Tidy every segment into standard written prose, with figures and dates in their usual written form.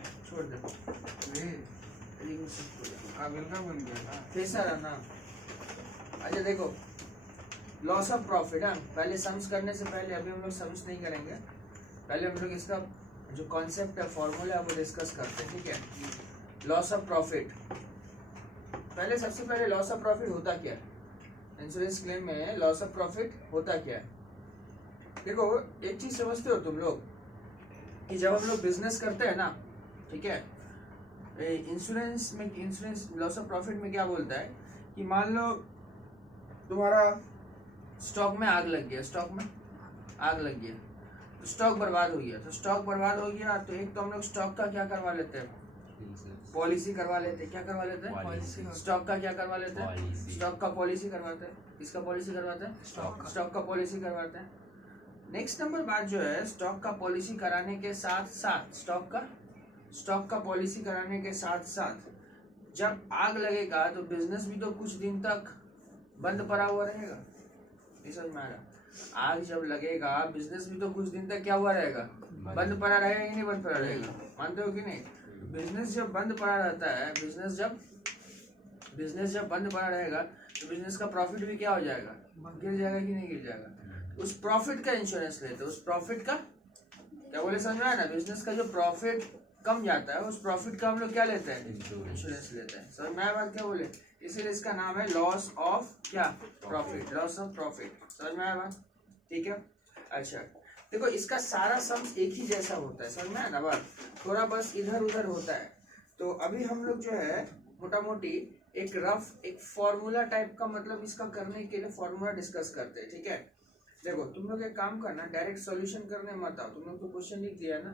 छोड़ दे काबिल का बन गया था कैसा रहा ना। अच्छा देखो लॉस ऑफ प्रॉफिट। हाँ पहले सम्स करने से पहले अभी हम लोग सम्स नहीं करेंगे, पहले हम लोग इसका जो कॉन्सेप्ट है फॉर्मूला है वो डिस्कस करते हैं, ठीक है। लॉस ऑफ प्रॉफिट, पहले सबसे पहले लॉस ऑफ प्रॉफिट होता क्या है, इंश्योरेंस क्लेम में लॉस ऑफ प्रॉफिट होता क्या है। देखो एक चीज समझते हो तुम लोग कि जब हम लोग बिजनेस करते हैं ना, ठीक है, इंश्योरेंस लॉस ऑफ प्रॉफिट में क्या बोलता है कि मान लो तुम्हारा स्टॉक में आग लग गया, स्टॉक में आग लग गया तो स्टॉक बर्बाद हो गया, तो स्टॉक बर्बाद हो गया तो एक तो हम लोग स्टॉक का क्या करवा लेते हैं, पॉलिसी करवा लेते हैं। क्या करवा लेते हैं, स्टॉक का क्या करवा लेते हैं, स्टॉक का पॉलिसी करवाते हैं। किसका पॉलिसी करवाते हैं, स्टॉक का पॉलिसी करवाते हैं। नेक्स्ट नंबर बात जो है, स्टॉक का पॉलिसी कराने के साथ साथ स्टॉक का पॉलिसी कराने के साथ साथ जब आग लगेगा तो बिजनेस भी तो कुछ दिन तक बंद पड़ा हुआ रहेगा। ये समझ में आ रहा, आग जब लगेगा बिजनेस भी तो कुछ दिन तक क्या हुआ रहेगा, बंद पड़ा रहेगा कि नहीं बंद पड़ा रहेगा, मानते हो कि नहीं। बिजनेस जब बंद पड़ा रहता है, बिजनेस जब बंद पड़ा रहेगा तो बिजनेस का प्रॉफिट भी क्या हो जाएगा, गिर जाएगा कि नहीं गिर जाएगा। उस प्रॉफिट का इंश्योरेंस लेते, उस प्रॉफिट का क्या बोले समझ में आया ना, बिजनेस का जो प्रॉफिट कम जाता है उस प्रॉफिट का हम लोग क्या लेते हैं, इंश्योरेंस लेते हैं। समझ में आया बात क्या बोले, इसीलिए इसका नाम है लॉस ऑफ क्या, प्रॉफिट, लॉस ऑफ प्रॉफिट। समझ में आया बात, ठीक है। अच्छा देखो इसका सारा सम एक ही जैसा होता है, समझ में आया ना बात, थोड़ा बस इधर उधर होता है। तो अभी हम लोग जो है मोटा मोटी एक रफ एक फॉर्मूला टाइप का, मतलब इसका करने के लिए फॉर्मूला डिस्कस करते हैं, ठीक है। देखो तुम लोग एक काम करना, डायरेक्ट सॉल्यूशन करने मत आओ, तुम लोग तो क्वेश्चन लिख दिया ना,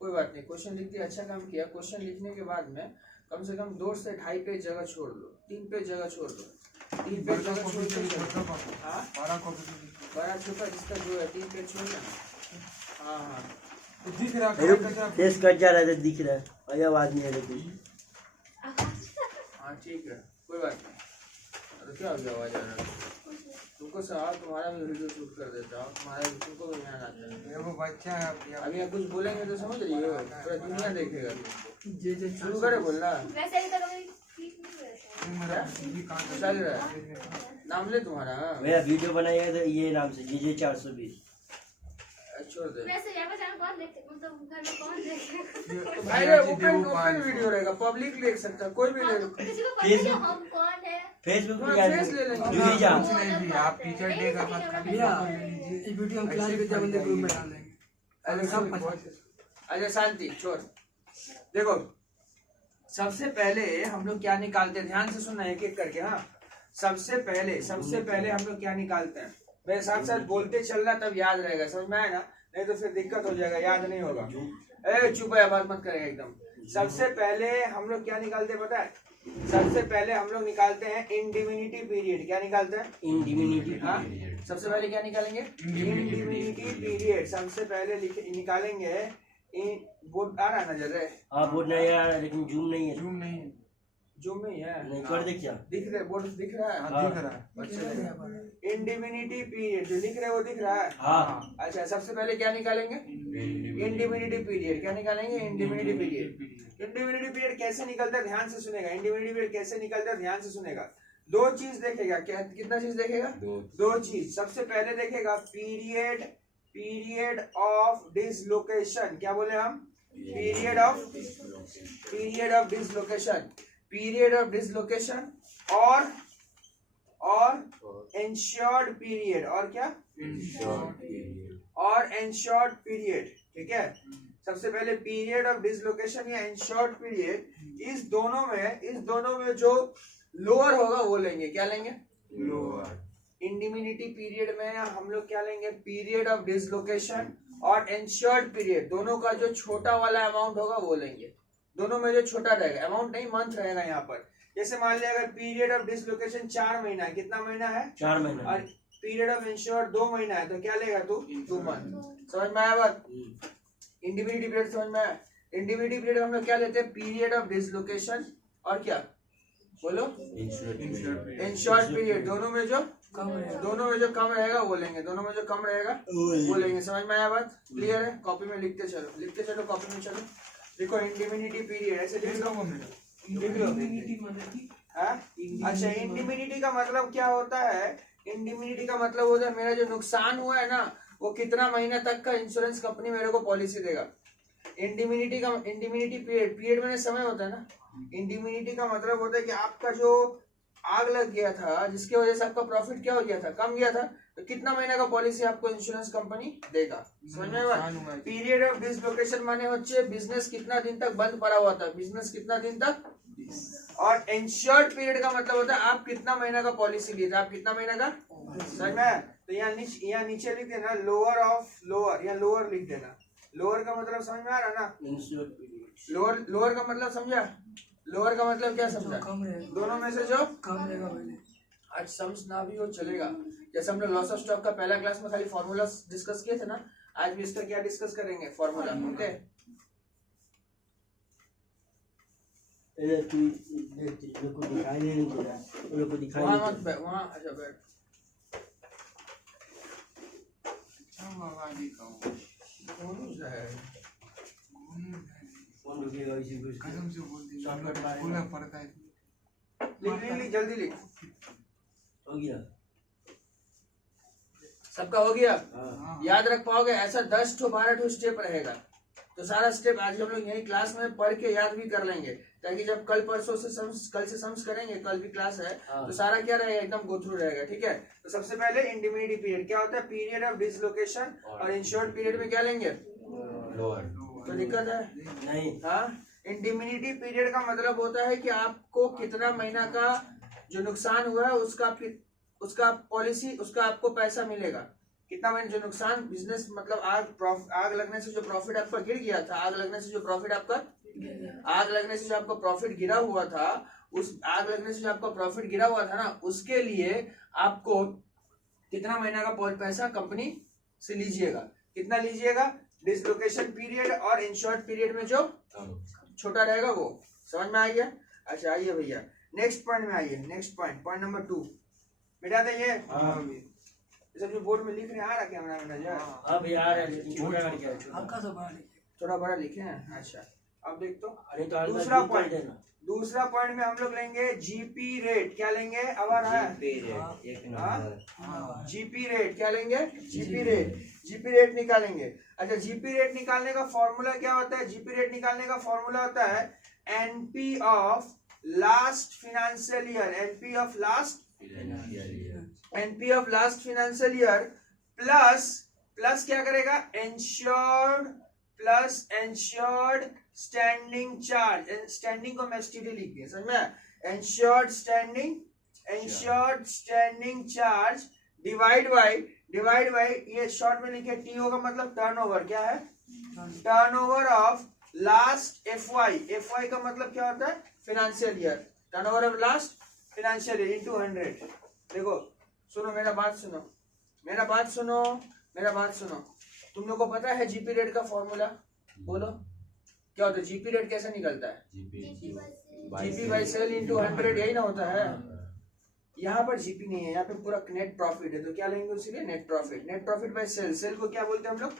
कोई बात नहीं, क्वेश्चन लिख दिया, अच्छा काम किया। क्वेश्चन लिखने के बाद में कम से कम 2 से 2.5 पेज जगह छोड़ दो, 3 पेज जगह छोड़ दो, 3 पेज जगह छोड़ दो, बड़ा छोटा जिसका जो है 3 पेज छोड़ देना। हाँ दिख रहा फेस कट जा रहा है, दिख रहा है और आवाज नहीं आ रही। हाँ ठीक है कोई बात नहीं। अरे क्या हो गया आवाज आ रहा है, तुमको साहब तुम्हारा भी वीडियो शूट कर देता हूँ, तुम्हारा तुमको भी ध्यान आता है। वो बच्चा है अभी आप कुछ बोलेंगे तो समझ रही हो, पूरा दुनिया देखेगा। शुरू करे बोलना, चल रहा है, नाम ले तुम्हारा, मेरा वीडियो बनाइए तो ये नाम से जीजे 420। छोड़ दे तो भाई, ओपन वीडियो रहेगा, पब्लिक देख सकता है, कोई भी ले फेसबुक फेस ले लेंगे। कुछ नहीं भी, आप टीचर डे का बात कर लीजिए, वीडियो हम क्लास के जब ग्रुप में डालेंगे। अच्छा शांति छोड़। देखो सबसे पहले हम लोग क्या निकालते हैं, ध्यान से सुनना एक एक करके। हाँ सबसे पहले हम लोग क्या निकालते हैं, मेरे साथ साथ बोलते चलना तब याद रहेगा, समझ में आया ना, नहीं तो फिर दिक्कत हो जाएगा, याद नहीं होगा। ए चुप है, बात मत करेगा एकदम। सबसे पहले हम लोग क्या निकालते हैं पता है, सबसे पहले हम लोग निकालते हैं इंडिमिनिटी पीरियड। क्या निकालते हैं, इंडिमिनिटी। हाँ सबसे पहले क्या निकालेंगे, इंडिमिनिटी पीरियड सबसे पहले निकालेंगे। बोर्ड आ रहा नजर है, हाँ बोर्ड नहीं आ रहा, लेकिन जूम नहीं है, जूम नहीं है, नहीं कर दे क्या, दिख रहा है बोर्ड, दिख रहा है, दिख रहा है। इंडिमिनिटी पीरियड जो लिख रहे हैं वो दिख रहा है। हाँ अच्छा सबसे पहले क्या निकालेंगे, इंडिमिनिटी पीरियड। क्या निकालेंगे, इंडिमिनिटी पीरियड। इंडिमिनिटी पीरियड कैसे निकलता है, ध्यान से सुनेगा। इंडिमिनिटी पीरियड कैसे निकलता है, ध्यान से सुनेगा। 2 चीज देखेगा, क्या कितना चीज देखेगा, 2 चीज। सबसे पहले देखेगा पीरियड ऑफ डिसलोकेशन। क्या बोले हम, पीरियड ऑफ डिसलोकेशन और इंश्योर्ड पीरियड, और क्या, और इंश्योर्ड पीरियड, ठीक है। सबसे पहले पीरियड ऑफ डिसलोकेशन या इंश्योर्ड पीरियड, इस दोनों में जो लोअर होगा वो लेंगे। क्या लेंगे, लोअर। इंडिमिनिटी पीरियड में हम लोग क्या लेंगे, पीरियड ऑफ डिसलोकेशन और इंश्योर्ड पीरियड, दोनों का जो छोटा वाला अमाउंट होगा वो लेंगे। दोनों में जो छोटा रहेगा, अमाउंट नहीं मंथ रहेगा यहाँ पर। जैसे मान लिया अगर पीरियड ऑफ डिसलोकेशन 4 महीना है, कितना महीना है, 4 महीना, और पीरियड ऑफ इंश्योर्ड 2 महीना है, तो क्या लेगा तू, 2 मंथ। समझ में आया बात, इंडिमिनिटी पीरियड समझ में आया। इंडिमिनिटी पीरियड हम लोग क्या लेते हैं, पीरियड ऑफ डिसलोकेशन और क्या बोलो, इंश्योर्ड पीरियड। दोनों में जो कम रहेगा वो लेंगे, दोनों में जो कम रहेगा वो लेंगे। समझ में आया बात, क्लियर है। कॉपी में लिखते चलो कॉपी में चलो। देखो इंडिमिनिटी पीरियड ऐसे लिख लो, लिख लो। हाँ? अच्छा, इंडिमिनिटी का मतलब क्या होता है? इंडिमिनिटी का मतलब होता है मेरा जो नुकसान हुआ है ना, वो कितना महीना तक का इंश्योरेंस कंपनी मेरे को पॉलिसी देगा। इंडिमिनिटी पीरियड में समय होता है ना। इंडिमिनिटी का मतलब होता है कि आपका जो आग लग गया था, जिसकी वजह से आपका प्रॉफिट क्या हो गया था, कम गया था, तो कितना महीना का पॉलिसी आपको इंश्योरेंस कंपनी देगा। समझ में आया? पीरियड ऑफ डिसलोकेशन माने होच्छे बिजनेस कितना दिन तक बंद पड़ा हुआ था, बिजनेस कितना दिन तक। और इंश्योर्ड पीरियड का मतलब होता है आप कितना महीना का पॉलिसी लिए थे, आप कितना महीना का। समझ में आया? तो यहाँ नीचे लिख देना लोअर ऑफ लोअर, या लोअर लिख देना। लोअर का मतलब समझ में आ रहा ना? लोअर का मतलब समझा? लोअर का मतलब क्या समझा? दोनों में से जो कम रहेगा पहले। आज समझ ना भी हो चलेगा। जैसे हम लोग लॉस ऑफ स्टॉक का पहला क्लास में खाली फॉर्मूला डिस्कस किए थे ना, आज भी इसका क्या डिस्कस करेंगे, फॉर्मूला। ओके, को दिखाई नहीं दे रहा, उन लोग को दिखाई वहाँ नहीं मत दे बैठ, वहाँ अच्छा बैठ। कौन है? कौन रुकेगा इसी को। कसम से बोल दी, बोलना पड़ता है। लिख जल्दी लिख। हो गया सबका हो गया? हाँ। याद रख पाओगे? ऐसा 10 to 12 to स्टेप रहेगा, तो सारा स्टेप आज हम लोग यही क्लास में पढ़ के याद भी कर लेंगे, ताकि जब कल परसों से कल से सम्स करेंगे, कल भी क्लास है, तो सारा क्या रहेगा, एकदम गो थ्रू रहेगा। ठीक है, तो सबसे पहले इंडिमिनिटी पीरियड क्या होता है? Period of dislocation. और इंश्योर्ड पीरियड में क्या लेंगे? तो दिक्कत है नहीं। हाँ, इंडिमिनिटी पीरियड का मतलब होता है कि आपको कितना महीना का जो नुकसान हुआ है उसका पॉलिसी, उसका आपको पैसा मिलेगा। कितना महीना जो नुकसान, बिजनेस मतलब आग लगने से जो प्रॉफिट आपका गिर गया था, आग लगने से जो आपका प्रॉफिट गिरा हुआ था, उस आग लगने से जो आपका प्रॉफिट गिरा हुआ था ना, उसके लिए आपको कितना महीना का पैसा कंपनी से लीजिएगा। कितना लीजिएगा? डिसलोकेशन पीरियड और इंश्योर्ड पीरियड में जो छोटा रहेगा वो। समझ में आ गया? अच्छा आइए भैया नेक्स्ट पॉइंट में आइए। नेक्स्ट पॉइंट नंबर 2 मिटा देंगे। ये सब जो बोर्ड में लिख रहे हैं आ रहा कैमरा में नजर? हाँ भैया आ रहा है, लेकिन छोटा करके है। हल्का सा बड़ा लिखिए। थोड़ा बड़ा लिखे हैं। अच्छा अब देख तो अरे तो दूसरा पॉइंट में हम लोग लेंगे जीपी रेट। क्या लेंगे? अब आ रहा है जीपी रेट। क्या लेंगे? जीपी रेट निकालेंगे। अच्छा, जीपी रेट निकालने का फॉर्मूला क्या होता है? जीपी रेट निकालने का फॉर्मूला होता है NP of last financial year. NP of last financial year plus क्या करेगा? Insured standing charge. स्टैंडिंग को मैं एसटीडी लिख दिया, समझ में? Insured standing charge divide by ये शॉर्ट में लिखे टीओ का मतलब टर्नओवर। क्या है? टर्नओवर ऑफ लास्ट एफवाई का मतलब क्या होता है? Financial year. Turnover of last financial year into 100। देखो सुनो, मेरा बात सुनो। तुम लोग को पता है जीपी रेट का फॉर्मूला? बोलो क्या होता है? जीपी रेट कैसे निकलता है? जीपी बाई सेल इंटू 100, यही ना होता है? यहाँ पर जीपी नहीं है, यहाँ पे पूरा नेट प्रॉफिट है, तो क्या लेंगे उसीलिए? Net profit by sale. Sale को क्या बोलते हैं हम लोग?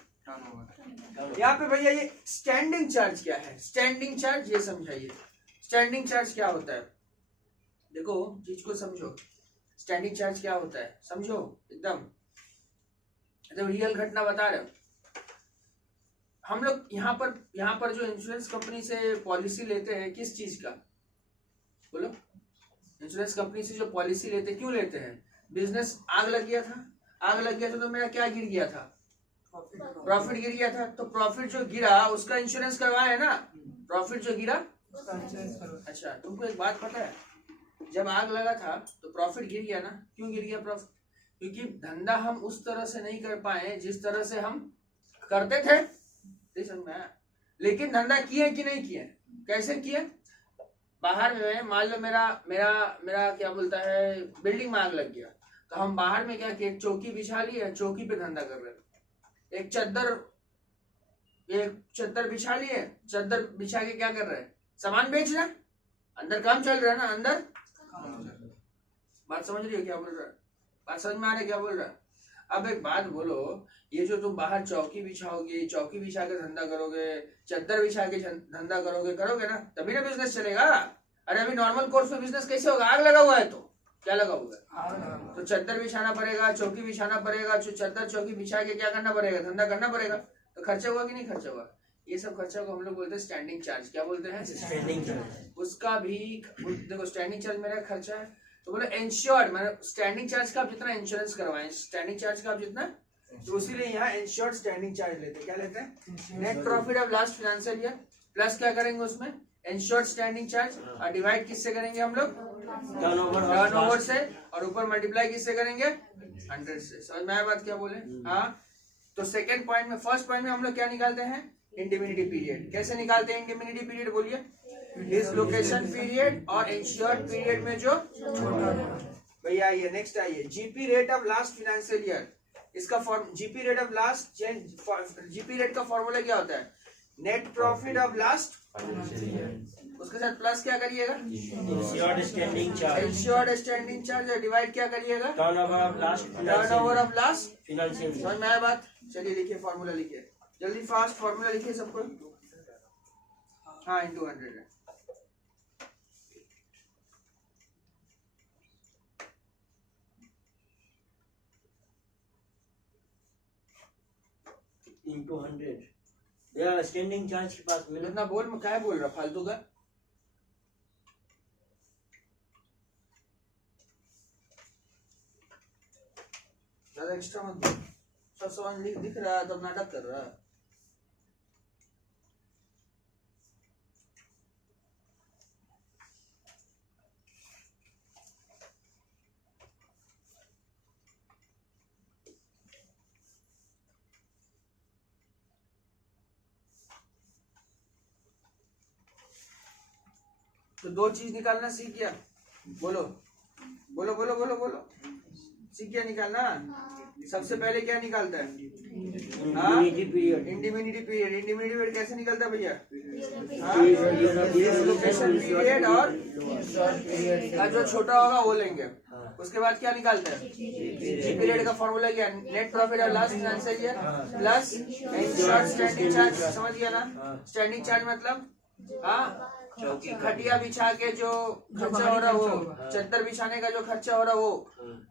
यहाँ पे भैया ये स्टैंडिंग चार्ज क्या है? स्टैंडिंग चार्ज ये समझाइए। स्टैंडिंग चार्ज क्या होता है? देखो चीज को समझो। स्टैंडिंग चार्ज क्या होता है समझो एकदम रियल घटना बता रहे हो। हम लोग यहाँ पर जो इंश्योरेंस कंपनी से पॉलिसी लेते हैं, किस चीज का? बोलो। इंश्योरेंस कंपनी से जो पॉलिसी लेते हैं, क्यों लेते हैं? बिजनेस आग लग गया था तो मेरा क्या गिर गया था? प्रॉफिट गिर गया था। तो प्रॉफिट जो गिरा उसका इंश्योरेंस करवाए ना। प्रॉफिट जो गिरा अच्छा, तुमको एक बात पता है? जब आग लगा था तो प्रॉफिट गिर गया ना। क्यों गिर गया प्रॉफिट? क्योंकि धंधा हम उस तरह से नहीं कर पाए जिस तरह से हम करते थे। समझ में? लेकिन धंधा किए कि नहीं किए? कैसे किए? बाहर में मान लो मेरा क्या बोलता है, बिल्डिंग में आग लग गया, तो हम बाहर में क्या किए? चौकी बिछा लिए, चौकी पे धंधा कर रहे हैं। एक चद्दर बिछा लिए, चद्दर बिछा के क्या कर रहे हैं? सामान बेच रहे हैं। अंदर काम चल रहा है ना, अंदर बात समझ रही हो क्या बोल रहा है? बात समझ में आ रही है क्या बोल रहा है? अब एक बात बोलो, ये जो तुम बाहर चौकी बिछाओगे, चौकी बिछा के धंधा करोगे, चद्दर बिछा के धंधा करोगे ना, तभी ना बिजनेस चलेगा। अरे अभी नॉर्मल कोर्स में बिजनेस कैसे होगा? आग लगा हुआ है तो क्या लगा हुआ है? तो चद्दर बिछाना पड़ेगा, चौकी बिछाना पड़ेगा, चद्दर चौकी बिछा के क्या करना पड़ेगा? धंधा करना पड़ेगा। तो खर्चा हुआ कि नहीं खर्चा हुआ? ये सब खर्चा को हम लोग बोलते हैं स्टैंडिंग चार्ज। क्या बोलते हैं? Standing charge. उसका भी देखो, स्टैंडिंग चार्ज मेरा खर्चा है, तो बोले इंश्योर्ड, मैंने स्टैंडिंग चार्ज का आप जितना इंश्योरेंस करवाएं, स्टैंडिंग चार्ज का आप जितना, तो इसीलिए यहाँ इंश्योर्ड स्टैंडिंग चार्ज लेते हैं। क्या लेते हैं? Net profit of last financial year plus क्या करेंगे उसमें? इंश्योर्ड स्टैंडिंग चार्ज, और डिवाइड किससे करेंगे हम लोग? टर्नओवर से, और ऊपर मल्टीप्लाई किससे करेंगे? 100 से। समझ में आया बात क्या बोले? हाँ। तो सेकंड पॉइंट में, फर्स्ट पॉइंट में हम लोग क्या निकालते हैं? Indemnity period. कैसे निकालते हैं इंडिमिनिटी पीरियड? बोलिए। डिसलोकेशन पीरियड और इंश्योर्ड पीरियड में जो भैया आइए, नेक्स्ट आइए, GP rate of last financial year. इसका form, GP rate of last, GP rate का फॉर्मूला क्या होता है? नेट प्रॉफिट ऑफ लास्ट, उसके साथ प्लस क्या करिएगा? Insured standing charge. Insured standing charge, divide क्या करिएगा? Turnover of last financial. समझ में आया बात? चलिए लिखिए, फॉर्मूला लिखिए जल्दी, फास्ट फॉर्मूला लिखिए सबको। हाँ, इंटू 100 है। इंटू 100 यार, स्टैंडिंग चार्ज के पास मिला। इतना बोल, मैं क्या बोल रहा फालतू का? ज्यादा एक्स्ट्रा मत बोल, सब सवाल दिख रहा है, तब नाटक कर रहा है। तो दो चीज निकालना सीख गया। बोलो बोलो बोलो बोलो बोलो, सीख गया निकालना। सबसे पहले क्या निकालता है? Indemnity period. Indemnity period. Indemnity period कैसे निकलता है भैया? डिसलोकेशन पीरियड और जो छोटा होगा वो लेंगे। उसके बाद क्या निकालते हैं? जी पीरियड का फॉर्मूला क्या? Net profit of last financial year plus insured standing charge. समझ गया ना? स्टैंडिंग चार्ज मतलब हाँ, खटिया बिछा के जो खर्चा हो रहा वो, चद्दर बिछाने का जो खर्चा हो रहा वो,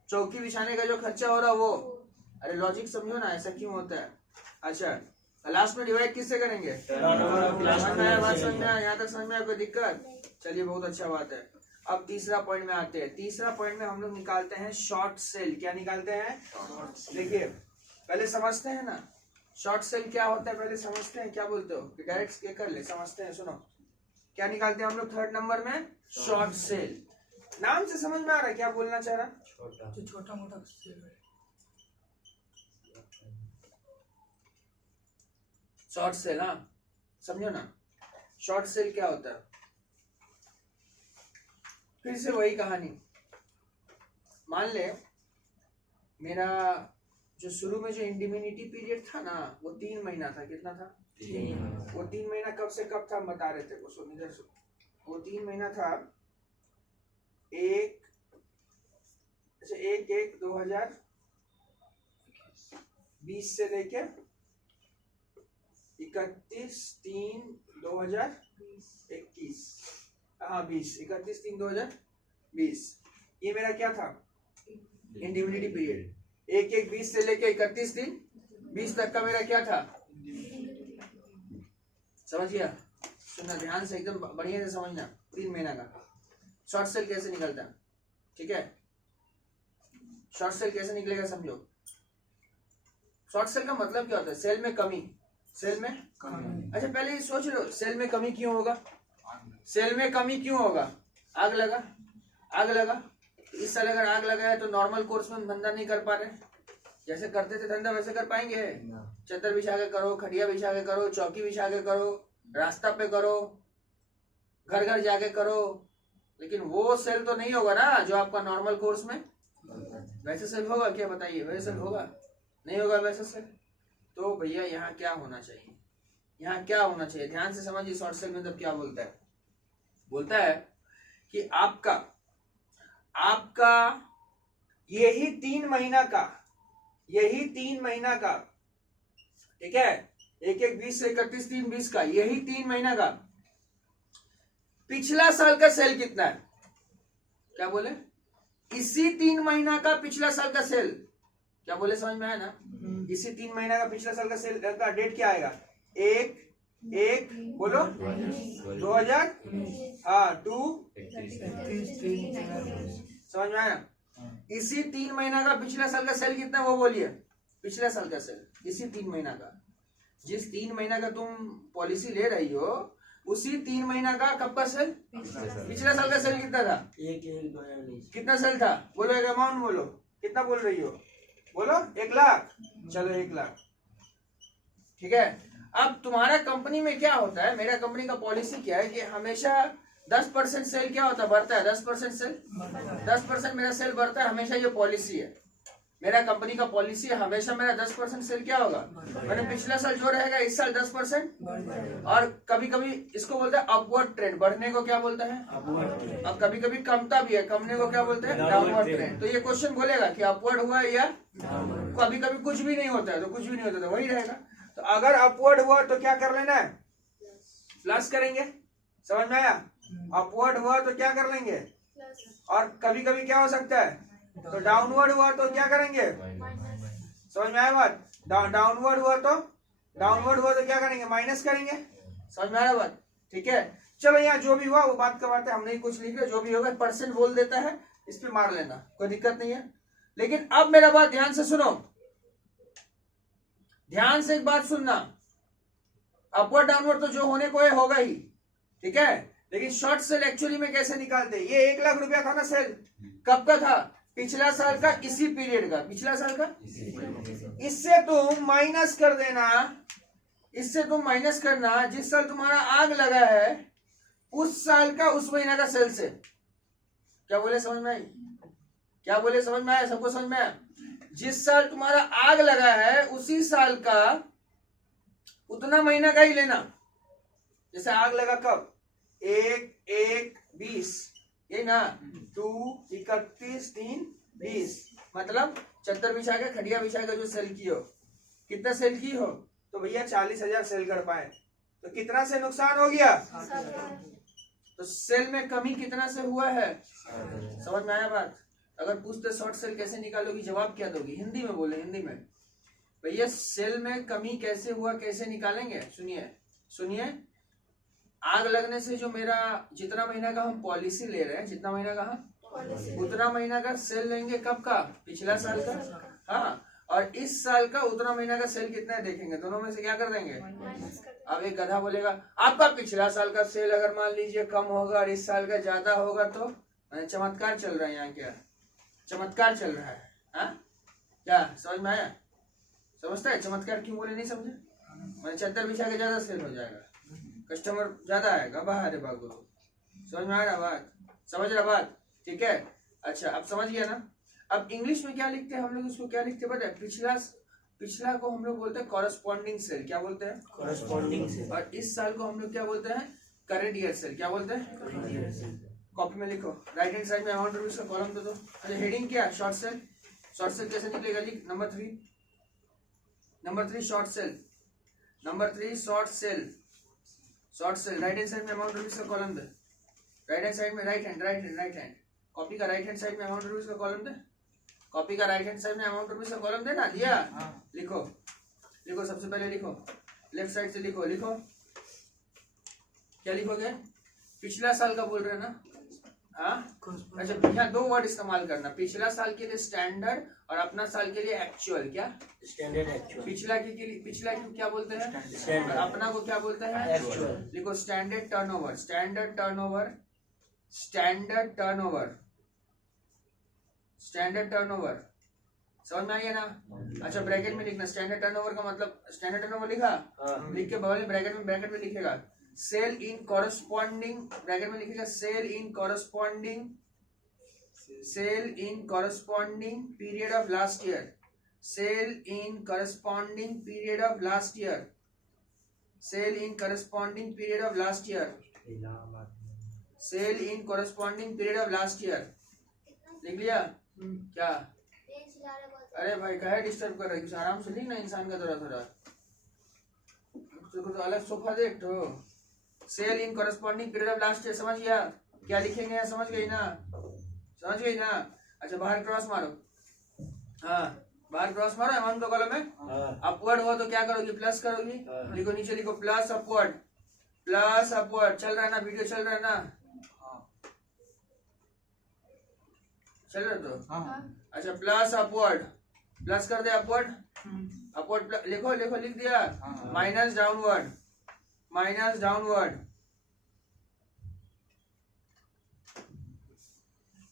चौकी बिछाने का जो खर्चा हो रहा वो। अरे लॉजिक समझो ना, ऐसा क्यों होता है? अच्छा, लास्ट में डिवाइड किससे करेंगे? समझ में आया बात? समझ में आया? यहाँ तक समझ में आया? कोई दिक्कत? चलिए, बहुत अच्छा बात है। अब तीसरा पॉइंट में आते हैं। तीसरा पॉइंट में हम लोग निकालते हैं शॉर्ट सेल। क्या निकालते हैं? देखिए, पहले समझते हैं ना शॉर्ट सेल क्या होता है, पहले समझते हैं। क्या बोलते हो? डायरेक्ट ये कर ले, समझते हैं। सुनो क्या निकालते हैं हम लोग थर्ड नंबर में? Short cell. नाम से समझ में आ रहा है क्या बोलना चाह रहा? जो छोटा मोटा शॉर्ट सेल। हाँ, समझो ना, शॉर्ट सेल क्या होता है? फिर से वही कहानी। मान ले मेरा जो शुरू में जो इंडिमिनिटी पीरियड था ना, वो 3 महीना था। कितना था? वो 3 महीना कब से कब था हम बता रहे थे। वो सुन, इधर सुन। वो 3 महीना था 1/1/2020 से लेके 31/3/2021। हाँ, 31/3/2020। ये मेरा क्या था? Indemnity period. 1/1/20 से लेके 31/3/20 तक का मेरा क्या था? समझ गया? सुनना ध्यान से, एकदम बढ़िया से समझना। 3 महीना का शॉर्ट सेल कैसे निकलता है, ठीक है? शॉर्ट सेल कैसे निकलेगा समझो। शॉर्ट सेल का मतलब क्या होता है? सेल में कमी। सेल में कमी। अच्छा, पहले ये सोच लो, सेल में कमी क्यों होगा? सेल में कमी क्यों होगा? आग लगा। आग लगा, इस साल अगर आग लगा है तो नॉर्मल कोर्स में धंधा नहीं कर पा रहे। जैसे करते थे धंधा वैसे कर पाएंगे? चद्दर बिछा के करो, खटिया बिछा के करो, चौकी बिछा के करो, रास्ता पे करो, घर घर जाके करो, लेकिन वो सेल तो नहीं होगा ना जो आपका नॉर्मल कोर्स में। वैसे सेल होगा क्या? बताइए, वैसे सेल होगा? नहीं होगा वैसे सेल। तो भैया यहाँ क्या होना चाहिए? यहाँ क्या होना चाहिए? ध्यान से समझिए। शॉर्ट सेल मतलब क्या बोलता है? बोलता है कि आपका यही 3 महीना का यही 3 महीना का, ठीक है, 1/1/20 से 31/3/20 का, यही 3 महीना का पिछला साल का सेल कितना है? क्या बोले? इसी 3 महीना का पिछला साल का सेल, क्या बोले, समझ में आया ना? इसी 3 महीना का पिछला साल का सेल का डेट क्या आएगा? 1/1 बोलो 2000, हाँ 2, समझ में आया? इसी 3 महीना का पिछला साल का सेल कितना है वो बोलिए। पिछला साल का सेल, इसी 3 महीना का, जिस 3 महीना का तुम पॉलिसी ले रही हो, उसी 3 महीना का कब का सेल? पिछला साल का सेल कितना था? 1/1/2019। कितना सेल था? बोलो एक अमाउंट बोलो, कितना बोल रही हो? बोलो 1 लाख। चलो 1 लाख, ठीक है। अब तुम्हारा कंपनी में क्या होता है, मेरा कंपनी का पॉलिसी क्या है कि हमेशा 10% सेल क्या होता है, बढ़ता है। 10% सेल, 10% मेरा सेल बढ़ता है हमेशा, ये पॉलिसी है मेरा कंपनी का पॉलिसी है। हमेशा मेरा 10% सेल क्या होगा, मैंने पिछला साल जो रहेगा इस साल 10%, और कभी कभी इसको बोलते हैं अपवर्ड ट्रेंड, बढ़ने को क्या बोलता है, अब कभी कभी कमता भी है, कमने को क्या बोलते हैं, डाउनवर्ड ट्रेंड। तो ये क्वेश्चन बोलेगा कि अपवर्ड हुआ है या कभी कभी कुछ भी नहीं होता है, तो कुछ भी नहीं होता तो वही रहेगा। तो अगर अपवर्ड हुआ तो क्या कर लेना है, प्लस करेंगे, समझ में आया? अपवर्ड हुआ तो क्या कर लेंगे, और कभी कभी क्या हो सकता है, तो डाउनवर्ड हुआ तो क्या करेंगे, समझ में आया बात? डाउनवर्ड हुआ तो क्या करेंगे, माइनस करेंगे, समझ में आया बात? ठीक है, चलो यहाँ जो भी हुआ वो बात करवाते हैं, हम नहीं कुछ लिख रहे, जो भी होगा परसेंट बोल देता है, इस पे मार लेना, कोई दिक्कत नहीं है। लेकिन अब मेरा बात ध्यान से सुनो, ध्यान से एक बात सुनना, अपवर्ड डाउनवर्ड तो जो होने को है होगा ही, ठीक है, लेकिन शॉर्ट सेल एक्चुअली में कैसे निकालते हैं? ये 1 लाख रुपया था ना सेल, कब का था? पिछला साल का, इसी पीरियड का, पिछला साल का। इससे तुम माइनस कर देना, इससे तुम माइनस करना जिस साल तुम्हारा आग लगा है उस साल का, उस महीना का सेल से। क्या बोले, समझ में आई? क्या बोले, समझ में आया? सबको समझ में आया? जिस साल तुम्हारा आग लगा है उसी साल का उतना महीना का ही लेना। जैसे आग लगा कब, 1/1/20, ये ना, 2 31/3/20, मतलब चद्दर बिछा के, खटिया बिछा के जो सेल की हो, कितना सेल की हो, तो भैया 40,000 सेल कर पाए, तो कितना से नुकसान हो गया? तो सेल में कमी कितना से हुआ है? समझ में आया बात? अगर पूछते शॉर्ट सेल कैसे निकालोगी, जवाब क्या दोगी? हिंदी में बोले, हिंदी में भैया सेल में कमी कैसे हुआ, कैसे निकालेंगे? सुनिए सुनिए, आग लगने से जो मेरा जितना महीना का हम पॉलिसी ले रहे हैं, जितना महीना का हम उतना महीना का सेल लेंगे, कब का? पिछला साल का, हाँ, और इस साल का उतना महीना का सेल कितना है देखेंगे, दोनों में से क्या कर देंगे। अब एक गधा बोलेगा आपका पिछला साल का सेल अगर मान लीजिए कम होगा और इस साल का ज्यादा होगा तो चमत्कार चल रहा है यहाँ, क्या चमत्कार चल रहा है? हाँ, क्या समझ में आया? समझता है चमत्कार क्यों बोले, नहीं समझे? मैंने चद्दर बिछा के ज्यादा सेल हो जाएगा, कस्टमर ज्यादा आएगा, बाहर है बागो, समझ में आ रहा बात? समझ रहा बात? ठीक है, अच्छा अब समझ गया ना? अब इंग्लिश में क्या लिखते हैं हम लोग, उसको क्या लिखते हैं पता है? पिछला को हम लोग बोलते हैं कॉरेस्पॉन्डिंग सेल, क्या बोलते हैं? Corresponding sale. और इस साल को हम लोग क्या बोलते हैं? करेंट ईयर सेल, क्या बोलते हैं? कॉपी में लिखो, राइट हैंड साइड में अमाउंट रुपीज का कॉलम दे दो। अच्छा हेडिंग क्या? Short cell. शॉर्ट सेल कैसे निकलेगा? लिख number 3 short cell, number 3 short cell, short cell, right hand side में अमाउंट रुपीज का कॉलम दे, राइट हैंड साइड में, राइट हैंड कॉपी का राइट हैंड साइड में अमाउंट रुपीज का कॉलम दे, कॉपी का राइट हैंड साइड में अमाउंट रुपीज का column देना, दिया? लिखो लिखो, सबसे पहले लिखो, लेफ्ट साइड से लिखो, लिखो क्या लिखोगे? पिछला साल का बोल रहे हैं ना? हाँ, अच्छा यहाँ 2 वर्ड इस्तेमाल करना, पिछला साल के लिए स्टैंडर्ड और अपना साल के लिए एक्चुअल। क्या? Standard actual. पिछला को क्या बोलते हैं? स्टैंडर्ड। और अपना को क्या बोलते हैं? एक्चुअल। लिखो standard turnover, standard turnover, standard turnover, standard turnover, समझ में आ गया ना? अच्छा ब्रैकेट में लिखना, स्टैंडर्ड टर्नओवर का मतलब, स्टैंडर्ड टर्नओवर लिखा, लिख के बगल में ब्रैकेट में लिखेगा सेल इन कॉरेस्पॉन्डिंग, ब्रैकेट में लिखेगा sale in corresponding period of last year, sale in corresponding period of last year, sale in corresponding period of last year, sale in corresponding period of last year. लिख लिया? क्या अरे भाई काहे disturb कर रही है? आराम से लिख ना इंसान का थोड़ा थोड़ा। तो अलग सोफा देख तो sale in corresponding period of last year, समझ गया क्या लिखेंगे? समझ गई ना? समझ गई ना? अच्छा बाहर क्रॉस मारो। हाँ बाहर क्रॉस मारो अमाउंट दो कॉलम में। हाँ अपवर्ड हो तो क्या करोगी? प्लस करोगी। लिखो नीचे लिखो प्लस अपवर्ड, प्लस अपवर्ड। चल रहा है ना वीडियो? चल रहा है ना? चल रहा है तो हाँ अच्छा प्लस अपवर्ड, प्लस कर दे अपवर्ड, अपवर्ड लिखो लिखो लिख दिया। Minus downward, minus downward,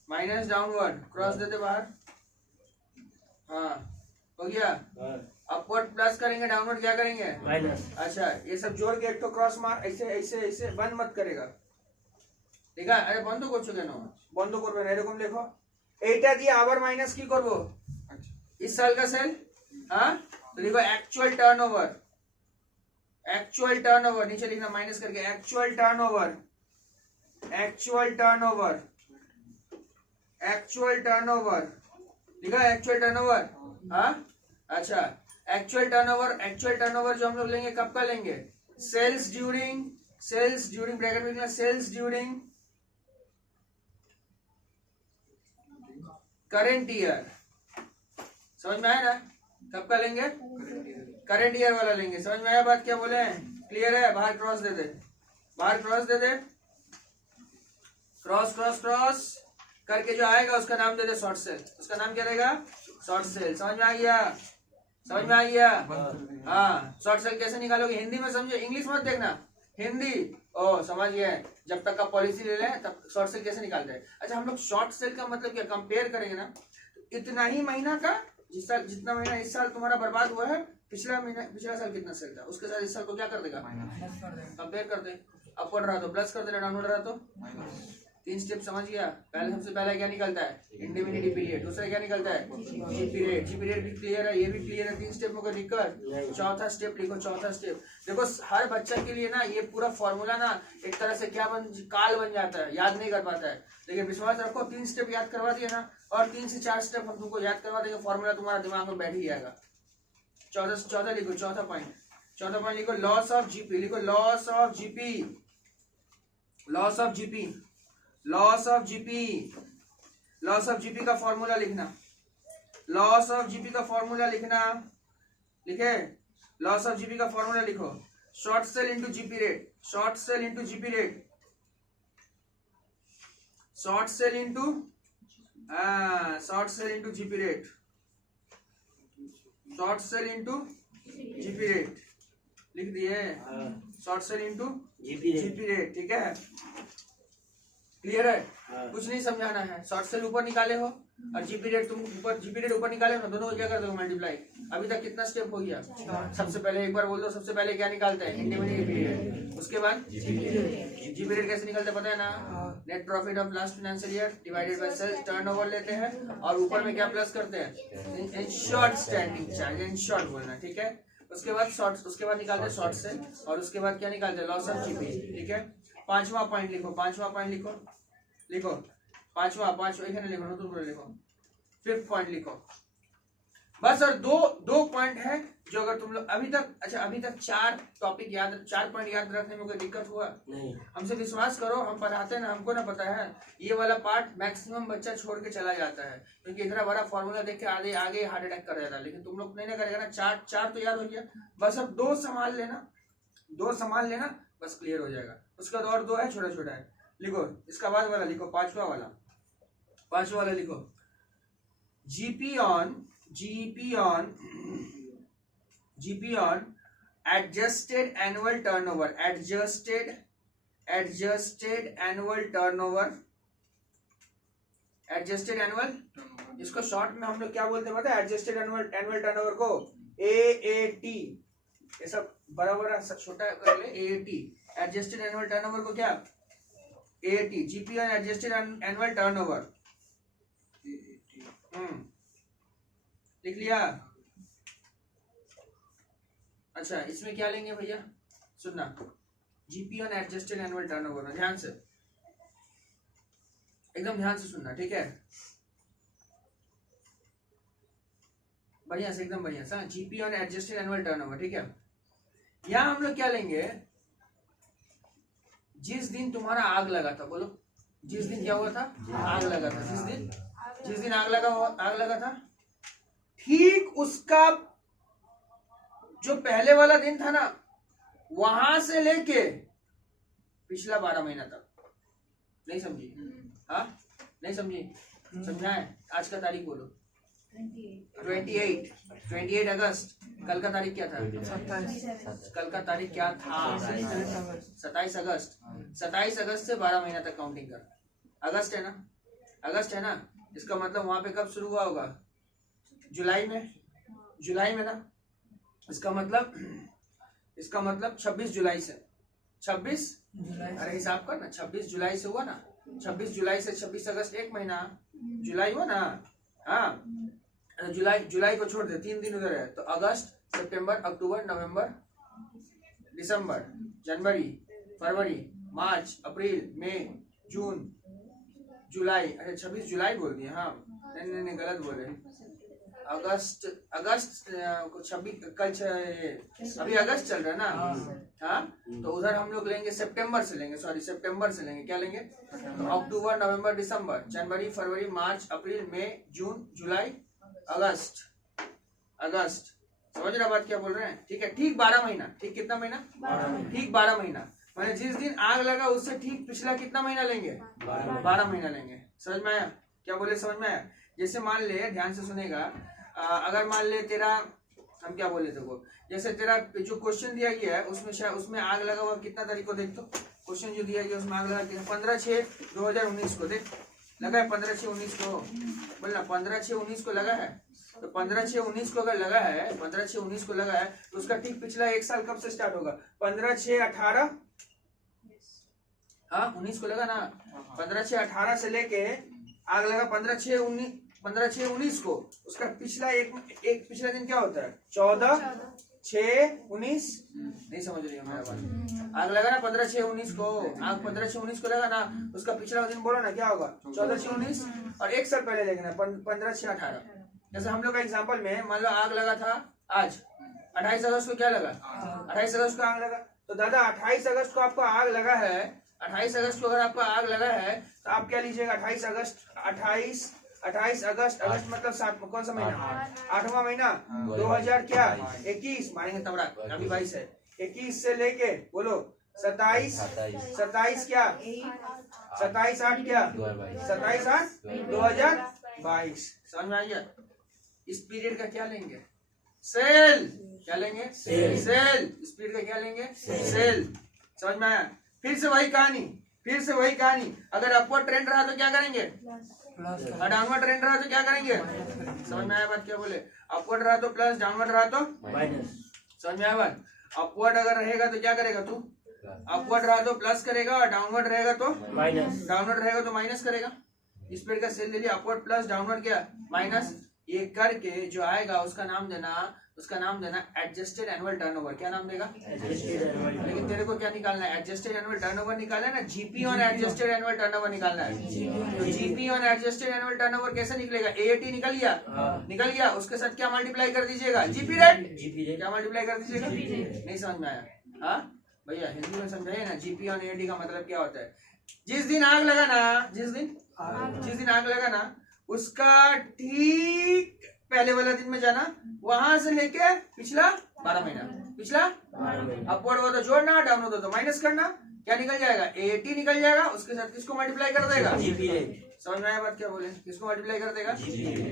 minus downward, cross देते बाहर। हाँ हो गया। हाँ अपवर्ड प्लस करेंगे, डाउनवर्ड क्या करेंगे? माइनस। अच्छा ये सब जोड़ के एक तो क्रॉस मार, ऐसे ऐसे ऐसे बंद मत करेगा ठीक है? अरे बंद कर चुके ना, बंद करबे ना, এরকম লেখো। এইটা দিয়ে আবার মাইনাস কি করব? इस साल का सेल। हाँ तो लिखो एक्चुअल टर्नओवर, एक्चुअल टर्नओवर नीचे लिखना माइनस करके, actual turnover, actual turnover, actual turnover लिखा एक्चुअल टर्नओवर। हाँ अच्छा एक्चुअल टर्नओवर, एक्चुअल टर्नओवर जो हम लोग लेंगे कब का लेंगे? Sales during, sales during bracket में लिखना सेल्स ड्यूरिंग करेंट ईयर। समझ में आया ना? कब का लेंगे? करंट ईयर वाला लेंगे। समझ में आया बात क्या बोले हैं? क्लियर है? बाहर क्रॉस दे दे, बाहर क्रॉस दे दे, क्रॉस क्रॉस क्रॉस करके जो आएगा उसका नाम दे दे शॉर्ट सेल। उसका नाम क्या रहेगा? Short cell. समझ में आ गया? समझ में आ गया? हाँ शॉर्ट सेल कैसे निकालोगे? हिंदी में समझो, इंग्लिश मत देखना, हिंदी। ओ समझ गए? जब तक का पॉलिसी ले लें तब शॉर्ट सेल कैसे निकालते हैं। अच्छा हम लोग शॉर्ट सेल का मतलब क्या कंपेयर करेंगे ना, तो इतना ही महीना का, जिस साल जितना महीना इस साल तुम्हारा बर्बाद हुआ है, पिछला महीना पिछला साल कितना सेल था उसके साथ इस साल को क्या कर देगा? कंपेयर कर दे। अपवर्ड रहा तो प्लस कर देना, डाउनवर्ड रहा तो। तीन स्टेप समझ गया? पहले सबसे पहले क्या निकलता है? Indemnity period. दूसरा क्या निकलता है? GP rate. जीपी रेट भी क्लियर है, ये भी क्लियर है। तीन स्टेप में कोई दिक्कत? चौथा स्टेप लिखो, चौथा स्टेप देखो। हर बच्चा के लिए ना ये पूरा फॉर्मूला ना एक तरह से क्या काल बन जाता है, याद नहीं कर पाता है। लेकिन विश्वास रखो, तीन स्टेप याद करवा दिए ना, और 3 से 4 स्टेप हम तुमको याद करवा देंगे, फॉर्मूला तुम्हारा दिमाग में बैठ ही जाएगा। चौथा लिखो, चौथा पॉइंट, चौथा पॉइंट लिखो लॉस ऑफ जीपी। लिखो loss of GP, loss of GP, loss of GP, loss of GP का फॉर्मूला लिखना, लॉस ऑफ जीपी का फॉर्मूला लिखना। लिखे? लॉस ऑफ जीपी का फॉर्मूला लिखो, short cell into GP rate, short cell into GP rate, short cell into short cell into GP rate, short cell into GP rate लिख दिए। Short cell into GP rate, ठीक है? Clear है? कुछ नहीं समझाना है। शॉर्ट सेल ऊपर निकाले हो और जीपी रेट तुम ऊपर, जीपी रेट ऊपर निकाले हो ना, दोनों को क्या कर दो? मल्टीप्लाई। अभी तक कितना स्टेप हो गया? सबसे पहले एक बार बोल दो, सबसे पहले क्या निकालते हैं? Indemnity period. उसके बाद जीपी रेट कैसे निकलते पता है ना? Net profit of last financial year divided by sales turnover लेते हैं और ऊपर में क्या प्लस करते हैं? In short standing charge, in short बोलना, ठीक है? उसके बाद शॉर्ट, उसके बाद निकालते हैं शॉर्ट सेल, और उसके बाद क्या निकालते हैं? लॉस ऑफ जीपी, ठीक है? पांचवा पॉइंट लिखो, पांचवा पॉइंट लिखो, लिखो पांचवा एखाने लिखो, नतून करे लिखो। फिफ्थ पॉइंट लिखो बस। और दो पॉइंट है जो अगर तुम लोग अभी तक, अच्छा अभी तक 4 टॉपिक याद, 4 पॉइंट याद रखने में कोई दिक्कत हुआ? नहीं। हमसे विश्वास करो, हम पढ़ाते हैं ना, हमको ना पता है। ये वाला पार्ट मैक्सिमम बच्चा छोड़ के चला जाता है, क्योंकि इतना बड़ा फॉर्मूला देख के आगे आगे हार्ट अटैक कर जाता है। लेकिन तुम लोग नहीं ना करेगा ना, 4 तो याद हो गया, बस अब 2 संभाल लेना, 2 संभाल लेना, बस क्लियर हो जाएगा। उसके बाद और 2 है, छोटा छोटा है। लिखो इसका बाद वाला लिखो, पांचवा वाला लिखो, GP on adjusted annual turnover, adjusted annual turnover, adjusted annual, इसको शॉर्ट में हम लोग क्या बोलते हैं पता है? एडजस्टेड एनुअल टर्नओवर को AAT, ये सब बराबर छोटा कर ले, AAT, एडजस्टेड एनुअल टर्नओवर को क्या? AAT, GP on adjusted annual turnover. लिख लिया? अच्छा इसमें क्या लेंगे भैया, सुनना, GP on adjusted annual turnover में ध्यान से, एकदम ध्यान से सुनना, ठीक है? बढ़िया से, एकदम बढ़िया सा, GP on adjusted annual turnover, ठीक है। यहाँ हम लोग क्या लेंगे, जिस दिन तुम्हारा आग लगा था, बोलो जिस दिन क्या हुआ था, आग लगा था, जिस दिन आग लगा था, ठीक उसका जो पहले वाला दिन था ना, वहां से लेके पिछला 12 महीना तक। नहीं समझी? हाँ नहीं समझी? समझाएं? आज का तारीख बोलो। 28 अगस्त। कल का तारीख क्या था? 27 कल का तारीख क्या था? 27 अगस्त। 27 अगस्त से 12 महीना तक काउंटिंग कर। अगस्त है ना, अगस्त है ना, इसका मतलब वहां पे कब शुरू हुआ होगा? जुलाई में ना। इसका मतलब 26 जुलाई से, 26 अरे हिसाब कर ना, 26 जुलाई से हुआ ना, 26 जुलाई से 26 अगस्त, एक महीना जुलाई हुआ ना। हाँ, जुलाई को छोड़ दे, 3 दिन उधर है, तो अगस्त, सितंबर, अक्टूबर, नवंबर, दिसंबर, जनवरी, फरवरी, मार्च, अप्रैल, मई, जून, जुलाई। अरे 26 जुलाई बोल दिए। हाँ नहीं गलत बोले। अगस्त को 26 कल अभी अगस्त चल रहा है ना। हाँ तो उधर हम लोग लेंगे सितंबर से लेंगे, क्या लेंगे? तो अक्टूबर, नवंबर, दिसंबर, जनवरी, फरवरी, मार्च, अप्रैल, मई, जून, जुलाई, अगस्त। समझ रहे बात क्या बोल रहे हैं? ठीक है, ठीक 12 महीना। ठीक कितना महीना? ठीक 12 महीना। मैंने जिस दिन आग लगा उससे ठीक पिछला कितना महीना लेंगे? 12 महीना लेंगे। समझ में आया? क्या बोले? समझ में आया? जैसे मान ले, ध्यान से सुनेगा, अगर मान ले तेरा, हम क्या बोले देखो, जैसे तेरा जो क्वेश्चन दिया गया है उसमें आग लगा हुआ कितना तारीख को देख, तो क्वेश्चन जो दिया गया उसमें आग लगा 15/6/2019 को देख, लगा है 15/6/19 को, बोलना 15/6/19 को लगा है। तो 15/6/19 को अगर लगा है, 15/6/19 को लगा है, तो उसका ठीक पिछला एक साल कब से स्टार्ट होगा? 15/6/18, हाँ 19 को लगा ना, 15/6/18 से लेके आग लगा 15/6/19 को, उसका पिछला एक पिछला दिन क्या होता है? 14/6/19। नहीं समझ रही है मेरा बात? आग लगा ना 15/6/19 को, आग 15/6/19 को लगा ना, उसका पिछला दिन बोलो ना क्या होगा? 14/6/19। और एक साल पहले देखना 15/6/18। जैसे हम लोग का एग्जाम्पल में मान लो आग लगा था आज 28 अगस्त को, क्या लगा? 28 अगस्त को आग लगा। तो दादा 28 अगस्त को आपको आग लगा है, 28 अगस्त को अगर आपको आग लगा है तो आप क्या लीजिएगा? 28 अगस्त, अगस्त मतलब 7, कौन सा महीना? 8वां महीना, 2000 क्या 21 मारेंगे तबड़ा, अभी 22 है। 21 से लेके बोलो 27 क्या 27/8 क्या 27/8/2022। समझ में आ गया? इस पीरियड का क्या लेंगे? सेल। क्या लेंगे? सेल। इस पीरियड का क्या लेंगे? सेल। समझ में आया? फिर से वही कहानी, अगर अपवर्ड ट्रेंड रहा तो क्या करेंगे? और डाउनवर्ड ट्रेंड रहा तो क्या करेंगे? समझ में आया बात क्या बोले? अपवर्ड रहा तो प्लस, डाउनवर्ड रहा तो माइनस। समझ में आया बात? अपवर्ड अगर रहेगा तो क्या करेगा तू? अपवर्ड रहा तो प्लस करेगा, और डाउनवर्ड रहेगा तो माइनस, डाउनवर्ड रहेगा तो माइनस करेगा। इस पेड़ का सेल ले लिया, अपवर्ड प्लस, डाउनवर्ड क्या माइनस। ये करके जो आएगा उसका नाम देना एडजस्टेड एनुअल टर्नओवर। क्या नाम देगा? लेकिन तेरे को क्या निकालना है? एडजस्टेड एनुअल टर्नओवर निकालना है ना, GP on adjusted annual turnover निकालना है। तो GP on adjusted annual turnover कैसे निकलेगा? एएटी निकल गया, उसके साथ क्या मल्टीप्लाई कर दीजिएगा? GP rate. क्या मल्टीप्लाई कर दीजिएगा? नहीं समझ में आया? हाँ भैया हिंदी में समझाइए ना, जीपी ऑन एएटी का मतलब क्या होता है? जिस दिन आग लगा ना, उसका ठीक पहले वाला दिन में जाना, वहां से लेके पिछला 12 महीना, अपवर्ड हो तो जोड़ना, डाउन हो तो माइनस करना, क्या निकल जाएगा? 80 निकल जाएगा, उसके साथ किसको मल्टीप्लाई कर देगा? समझ में आया बात क्या बोले? किसको मल्टीप्लाई कर देगा?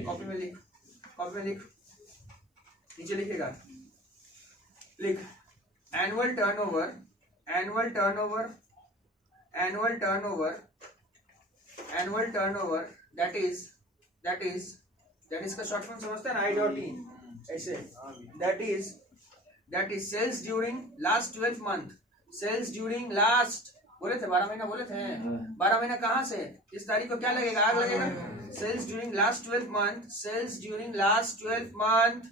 कॉपी में लिख, नीचे लिखेगा, लिख एनुअल टर्नओवर that is का शॉर्ट फॉर्म समझते हैं ना, I.E. ऐसे that is sales during last 12 month, sales during last, बोले थे 12 महीना बोले थे। 12 महीना कहाँ से? इस तारीख को क्या लगेगा? आग लगेगा। sales during last 12 month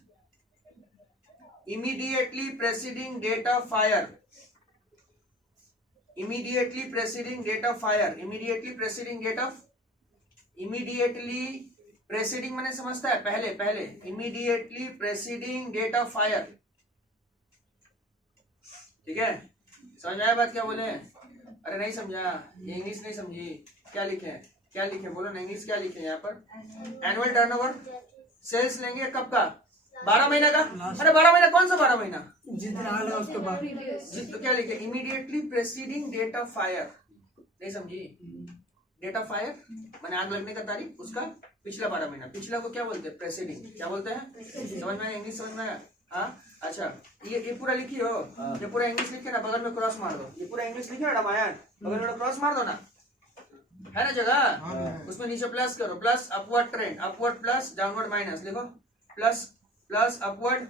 immediately preceding date of fire, preceding मैंने समझता है पहले पहले, immediately preceding date of fire, ठीक है। समझ में आया बात क्या बोले? अरे नहीं समझा, ये इंग्लिश नहीं समझी, क्या लिखे क्या लिखे बोलो ना, इंग्लिश क्या लिखे यहाँ पर? एनुअल टर्नओवर सेल्स लेंगे कब का? 12 महीना का। अरे 12 महीना कौन सा 12 महीना? जितना आग लगा उसके बाद तो क्या लिखे? Immediately preceding date of fire, नहीं समझी? डेट ऑफ फायर माने आग लगने का तारीख, उसका पिछला 12 महीना, पिछला को क्या बोलते हैं? प्रेसिडिंग। क्या बोलते हैं? समझ में आया? इंग्लिश समझ में आया? हाँ अच्छा, ये पूरा लिखी हो, ये पूरा इंग्लिश लिखे ना, बगल में क्रॉस मार दो। ये पूरा इंग्लिश लिखे ना रामायण, बगल में क्रॉस मार दो ना, है ना जगह? उसमें नीचे प्लस करो, plus upward trend, upward plus downward minus, लिखो plus plus upward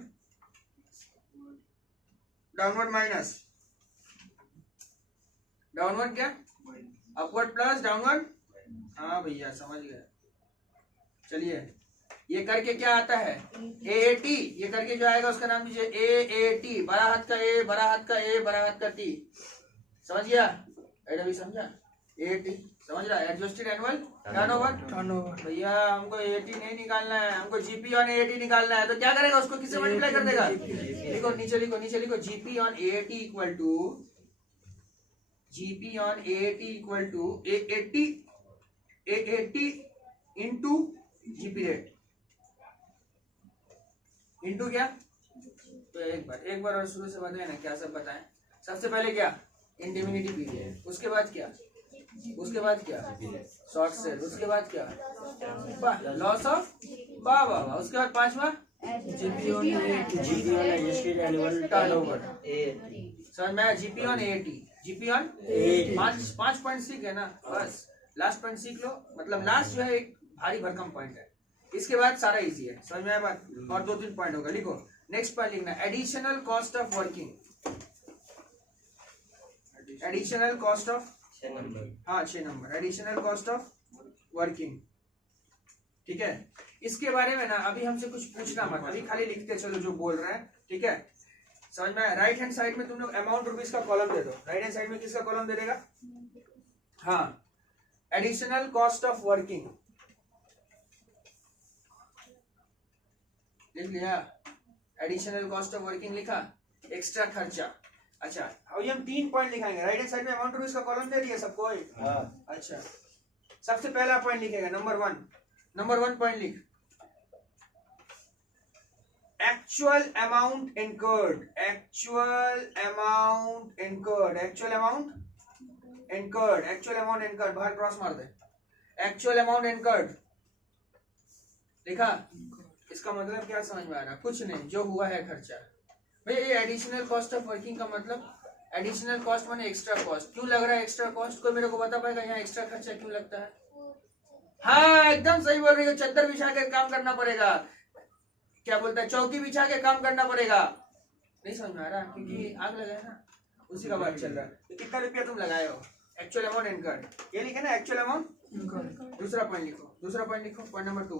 downward minus, downward क्या? Upward plus downward. हाँ भैया समझ गए। चलिए ये करके क्या आता है? AAT। ये करके जो आएगा उसका नाम दीजिए AAT, बड़ा हाथ का A, बड़ा हाथ का A, बड़ा हाथ का T। समझ गया? एडवी समझा? AAT समझ रहा है? Adjusted annual turnover. भैया हमको AAT नहीं निकालना है, हमको GP ऑन AAT निकालना है। तो क्या करेगा? उसको किससे मल्टीप्लाई कर देगा? लिखो नीचे, लिखो नीचे, लिखो GP on AAT equal to, GP on AAT equal to AAT into GP rate, into क्या? तो एक बार और शुरू से बताए ना, क्या सब बताएं? सबसे पहले क्या? इंडेमिनिटी पीरियड, उसके बाद क्या? उसके बाद क्या? शॉर्ट सेल, उसके बाद क्या? लॉस ऑफ वाह वाह वाह, उसके बाद पांचवा GP on adjusted annual turnover. AAT। समझ में आया? GP on AAT, GP on AAT। 5 point सीख है ना, बस लास्ट पॉइंट सीख लो, मतलब लास्ट जो है एक भारी भरकम पॉइंट है, इसके बाद सारा इजी है। समझ में आया बात? और 2-3 पॉइंट होगा, लिखो। नेक्स्ट पॉइंट लिखना, additional cost of working, additional cost of, हाँ 6 number, additional cost of working, ठीक है। इसके बारे में ना अभी हमसे कुछ पूछना मत, अभी खाली लिखते चलो जो बोल रहे हैं, ठीक है। समझ में आया? राइट हैंड साइड में तुम लोग अमाउंट रुपीज का कॉलम दे दो, राइट हैंड साइड में किसका कॉलम दे देगा? हाँ एडिशनल कॉस्ट ऑफ वर्किंग लिख लिया, एडिशनल कॉस्ट ऑफ वर्किंग लिखा, एक्स्ट्रा खर्चा। अच्छा अभी हम 3 पॉइंट लिखाएंगे, राइट हैंड साइड में अमाउंट रुपीज का कॉलम दे दिया सबको? अच्छा सबसे पहला पॉइंट लिखेगा नंबर 1 पॉइंट लिख, actual amount incurred, actual amount incurred, actual amount incurred, actual amount incurred, बाहर क्रॉस मार दे, एक्चुअल अमाउंट इनकर्ड लिखा। इसका मतलब क्या समझ में आ रहा? कुछ नहीं, जो हुआ है खर्चा। भैया ये एडिशनल कॉस्ट ऑफ वर्किंग का मतलब, एडिशनल कॉस्ट माने एक्स्ट्रा कॉस्ट। क्यों लग रहा है एक्स्ट्रा कॉस्ट? कोई मेरे को बता पाएगा यहाँ एक्स्ट्रा खर्चा क्यों लगता है? हाँ एकदम सही बोल रही हो, चद्दर बिछा के काम करना पड़ेगा, क्या बोलता है, चौकी बिछा के काम करना पड़ेगा। नहीं समझ में आ रहा? क्योंकि आग लगा है ना, उसी का बात चल रहा है। तो कितना रुपया तुम लगाए हो? एक्चुअल अमाउंट इनकर्ड, ये लिखे ना एक्चुअल अमाउंट। दूसरा पॉइंट लिखो, दूसरा पॉइंट लिखो, पॉइंट नंबर 2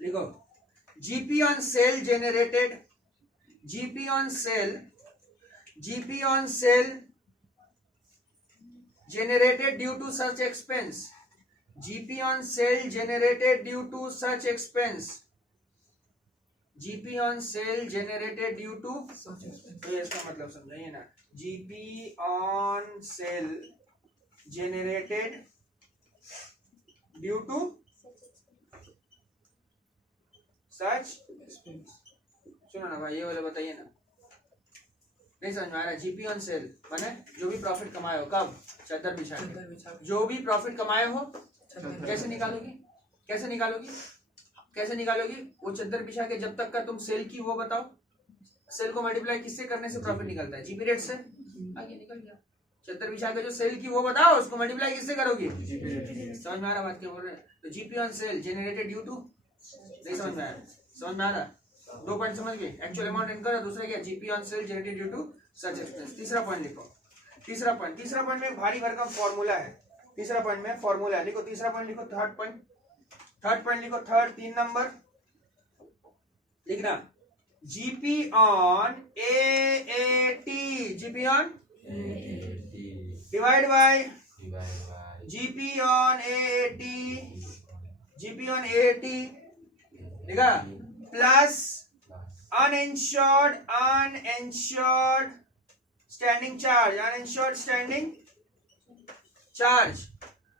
लिखो, GP on sale generated, GP on cell, GP on cell generated due to such expense, GP on sale generated due to such expense, GP on sale generated due to, तो इसका मतलब समझाइए ना, GP on sale generated due to such, सुनो ना भाई ये वाला बताइए ना, नहीं समझ में आ रहा है? जीपी ऑन सेल माने जो भी प्रॉफिट कमाए हो, कब? चद्दर बिछा के, जो भी प्रॉफिट कमाए हो कैसे निकालोगी? कैसे निकालोगी? कैसे निकालोगी? वो चद्दर बिछा के जब तक का तुम सेल की वो बताओ, सेल को मल्टीप्लाई किससे करने से प्रॉफिट निकलता है? जीपी रेट से। आगे निकल गया। चद्दर बिछा के जो सेल की वो बताओ, उसको मल्टीप्लाई किससे करोगी? समझ में आ रहा बात क्या बोल रहे हैं? तो GP on sale generated due to, नहीं समझ में आ रहा? समझ में आ रहा? 2 पॉइंट समझ गए, एक्चुअल अमाउंट इनकर्ड, और दूसरा क्या? GP on sale generated due to such expense. तीसरा पॉइंट लिखो, तीसरा पॉइंट में भारी भरकम फॉर्मूला है, तीसरा पॉइंट में फॉर्मूला है, लिखो तीसरा पॉइंट लिखो, थर्ड पॉइंट लिखो, 3 नंबर लिखना, GP on AAT, GP on divide by GP on AAT, GP on AAT देखा प्लस अनइंश्योर्ड स्टैंडिंग चार्ज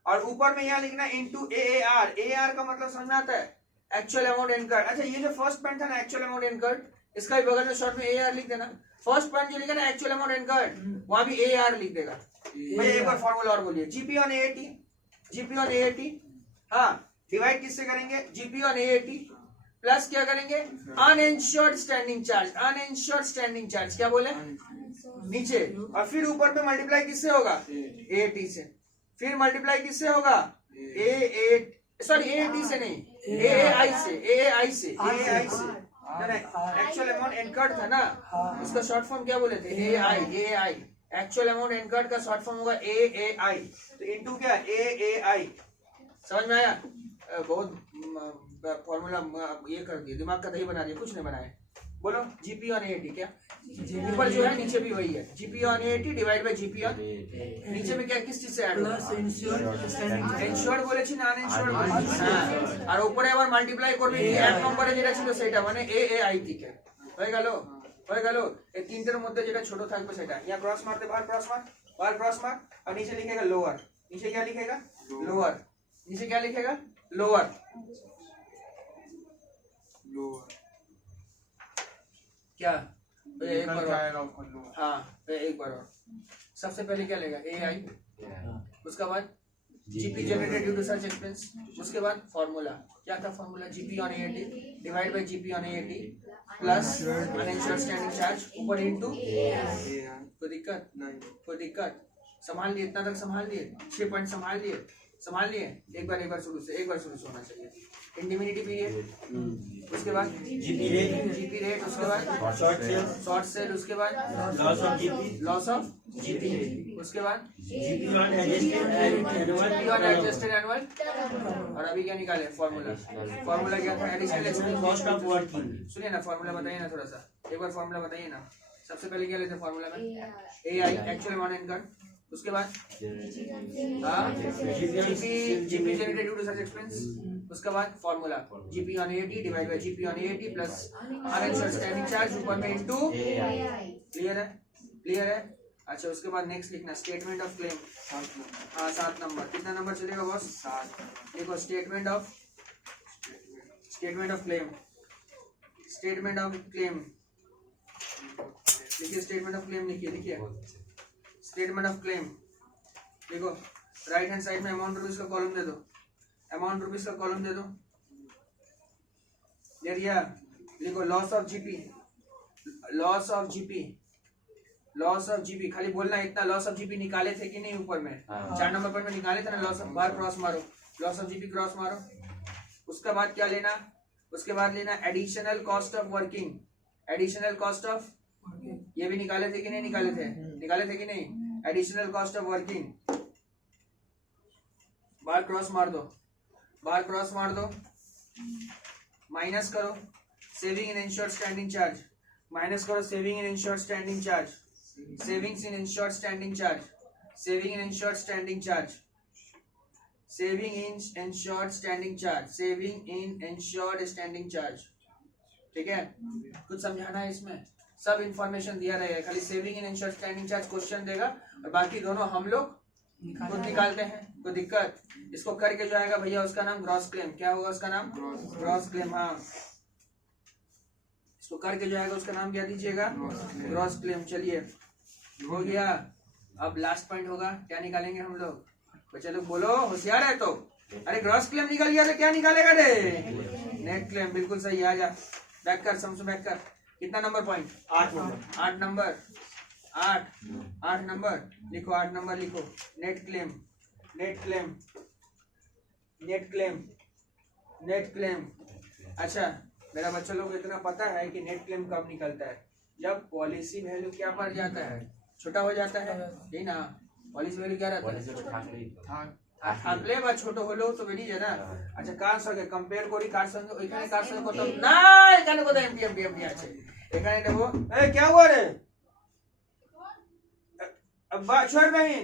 और ऊपर में यहाँ लिखना इनटू AAR का मतलब समझ में आता है एक्चुअल अमाउंट इनकर्ड। अच्छा ये जो फर्स्ट पॉइंट था ना एक्चुअल अमाउंट इनकर्ड, इसका भी बगल में शॉर्ट में AAR लिख देना। फर्स्ट पॉइंट जो लिखा ना एक्चुअल अमाउंट इनकर्ड वहां भी AAR लिख देगा। भैया एक बार फॉर्मूला और बोलिए GP on AAT हाँ डिवाइड किससे करेंगे GP on AAT प्लस क्या करेंगे अनइंश्योर्ड स्टैंडिंग चार्ज क्या बोले नीचे और फिर ऊपर पे मल्टीप्लाई किससे होगा AAT से, फिर मल्टीप्लाई किससे होगा AAT से नहीं AAI से एक्चुअल अमाउंट इनकर्ड था ना उसका शॉर्ट फॉर्म क्या बोले थे AAI एक्चुअल अमाउंट इनकर्ड का शॉर्ट फॉर्म होगा AAI तो इनटू क्या AAI। समझ में आया? बहुत फॉर्मूला ये कर दिया, दिमाग का दही बना दिया, कुछ नहीं बनाया। बोलो GP on AAT क्या ऊपर जो है नीचे भी वही है GP on AAT divide by GP on नीचे में क्या किस चीज से ऐड होगा इंश्योर्ड बोलेছি না আনইনশিওর্ড আর উপরে আবার মাল্টিপ্লাই করবে কি এক নম্বরে যেটা ছিল সেটা মানে AAI থেকে হয়ে গেল এই তিনটার মধ্যে যেটা ছোট থাকবে সেটা यहाँ क्रॉस मारते बाहर क्रॉस मार और नीचे लिखेगा लोअर, नीचे क्या लिखेगा लोअर, नीचे क्या लिखेगा लोअर क्या एक बार हाँ एक बार और सबसे पहले क्या लेगा AAI उसके बाद GP जनरेटेड ड्यू टू सर्च एक्सपेंस उसके बाद फॉर्मूला क्या था formula GP on AAT divide by GP on AAT plus uninsured standing charge ऊपर इनटू कोई दिक्कत संभाल लिए इतना तक संभाल लिए 6 पॉइंट संभाल लिए एक बार शुरू से होना चाहिए। इंडिमिनिटी पीरियड उसके बाद GP रेट उसके बाद शॉर्ट सेल उसके बाद लॉस ऑफ GP उसके बाद GP on एडजस्टेड एनुअल और अभी क्या निकाले फॉर्मूला क्या था additional expense cost of working. सुनिए ना फॉर्मूला बताइए ना थोड़ा सा एक बार फॉर्मूला बताइए ना। सबसे पहले क्या लेते हैं फॉर्मूला में AAI एक्चुअल अमाउंट इनकम उसके बाद GP जनरेटेड ड्यू टू सर्च एक्सपेंस उसके बाद formula GP on AAT divide by GP on AAT plus uninsured standing charge ऊपर में इनटू क्लियर है। अच्छा उसके बाद नेक्स्ट लिखना स्टेटमेंट ऑफ क्लेम हाँ 7 नंबर कितना नंबर चलेगा बॉस 7 देखो स्टेटमेंट ऑफ क्लेम लिखिए स्टेटमेंट ऑफ क्लेम लिखिए स्टेटमेंट ऑफ क्लेम देखो राइट हैंड साइड में अमाउंट रुपीज का कॉलम दे दो ले लिया लिखो लॉस ऑफ जीपी खाली बोलना इतना लॉस ऑफ जीपी निकाले थे कि नहीं ऊपर में 4 नंबर पर में निकाले थे ना लॉस ऑफ बार क्रॉस मारो लॉस ऑफ जीपी क्रॉस मारो उसके बाद क्या लेना एडिशनल कॉस्ट ऑफ वर्किंग ये भी निकाले थे कि नहीं निकाले थे कि नहीं additional cost of working bar cross मार दो माइनस करो saving in insured standing charge saving in insured standing charge ठीक है। कुछ समझाना है इसमें सब इंफॉर्मेशन दिया रहेगा खाली saving in insured standing charge question देगा और बाकी दोनों हम लोग खुद निकालते हैं कोई दिक्कत। इसको करके जो आएगा भैया उसका नाम ग्रॉस क्लेम क्या होगा उसका नाम ग्रॉस क्लेम हाँ इसको करके जो आएगा उसका नाम क्या दीजिएगा ग्रॉस क्लेम। चलिए हो गया अब लास्ट पॉइंट होगा क्या निकालेंगे हम लोग बच्चे लोग बोलो होशियार है तो अरे ग्रॉस क्लेम निकल गया तो क्या निकालेगा रे नेट क्लेम बिल्कुल सही आ जा बैक कर समझो बैक कर कितना नंबर पॉइंट 8 नंबर लिखो 8 नंबर लिखो नेट क्लेम। अच्छा मेरा बच्चा लोग इतना पता है कि नेट क्लेम कब निकलता है जब पॉलिसी वैल्यू क्या बढ़ जाता है छोटा हो जाता है यही ना पॉलिसी वैल्यू क्या रहता है থাকলে বা ছোট হলেও তো বেরিয়ে যায় না। আচ্ছা কার সঙ্গে কম্পেয়ার করি কার সঙ্গে ওইখানে কার সঙ্গে কত না এখানে কত এমপি আছে এখানে নেব এই क्या हुआ रे अब छोड़ नहीं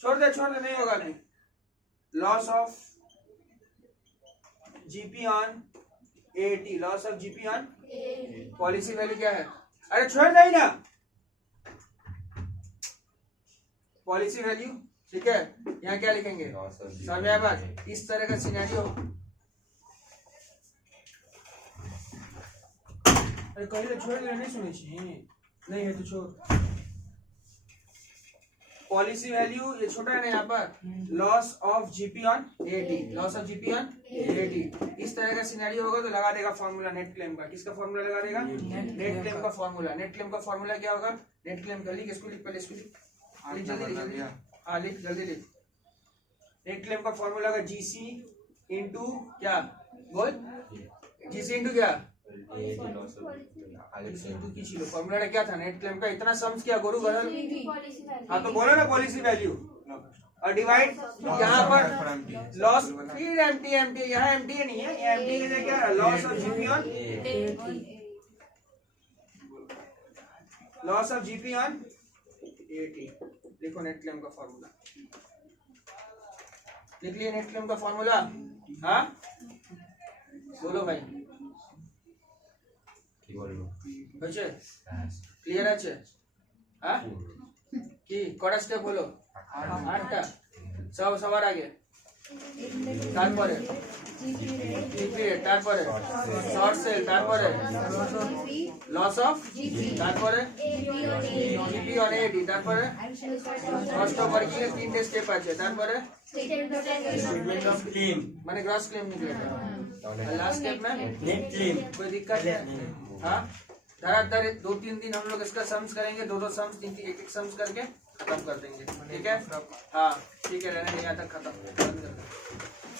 छोड़ दे नहीं होगा नहीं loss of GP on eighty, loss of GP on policy value क्या है? अरे छोड़ नहीं ना, पॉलिसी वैल्यू, ठीक है। यहाँ क्या लिखेंगे? समझ बात, इस तरह का सिनेरियो। अरे कहीं तो छोड़ नहीं सुनी चाहिए, नहीं है तो छोड़। पॉलिसी वैल्यू ये छोटा है ना यहाँ पर, loss of GP on eighty, loss of GP on eighty. इस तरह का सिनेरियो होगा तो लगा देगा फॉर्मूला नेट क्लेम का। किसका फॉर्मूला लगा देगा? नेट क्लेम का फॉर्मूला। नेट क्लेम का फॉर्मूला क्या होगा? नेट क्लेम का लिख, इसको लिख, पहले इसको लिख, जल्दी जल्दी, हाँ लिख, जल्दी लिख। नेट क्लेम का फॉर्मूला का जीसी इंटू क्या? बोल, जीसी इंटू क्या? की ছিল फॉर्मूला क्या था नेट क्लेम का? इतना सम्स किया गोरू गरल, हाँ तो बोलो ना पॉलिसी वैल्यू और डिवाइड यहाँ पर लॉस, फिर एमटी, एमटी यहाँ एमटी नहीं है, ये एमटी की जगह क्या है? Loss of GP on, loss of GP on eighty. लिखो नेट क्लेम का फॉर्मूला, लिख लिए नेट क्लेम का फॉर्मूला? हाँ बोलो भाई, হয়েছে? ক্লিয়ার আছে? হ্যাঁ কি কটা স্টেপ হলো? 8টা। সবার আগে, তারপরে জিপিএ, তারপরে শর্ট সেল, তারপরে লস অফ, তারপরে জিপি অন এডি, তারপরে কস্ট অফ ওয়ার্কিং এর 3টে স্টেপ আছে, তারপরে स्टेटमेंट ऑफ क्लेम মানে গ্রস क्लेम निकलेगा। लास्ट स्टेप में नेट क्लेम कोई दिक्कत है? हाँ धराधर 2-3 दिन हम लोग इसका सम्स करेंगे, दो सम्स, एक सम्स करके खत्म कर देंगे, ठीक है? हाँ ठीक है, रहने यहाँ तक खत्म, बंद कर दो,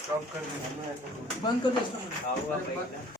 स्टॉप कर देंगे। बंद कर दो इसको।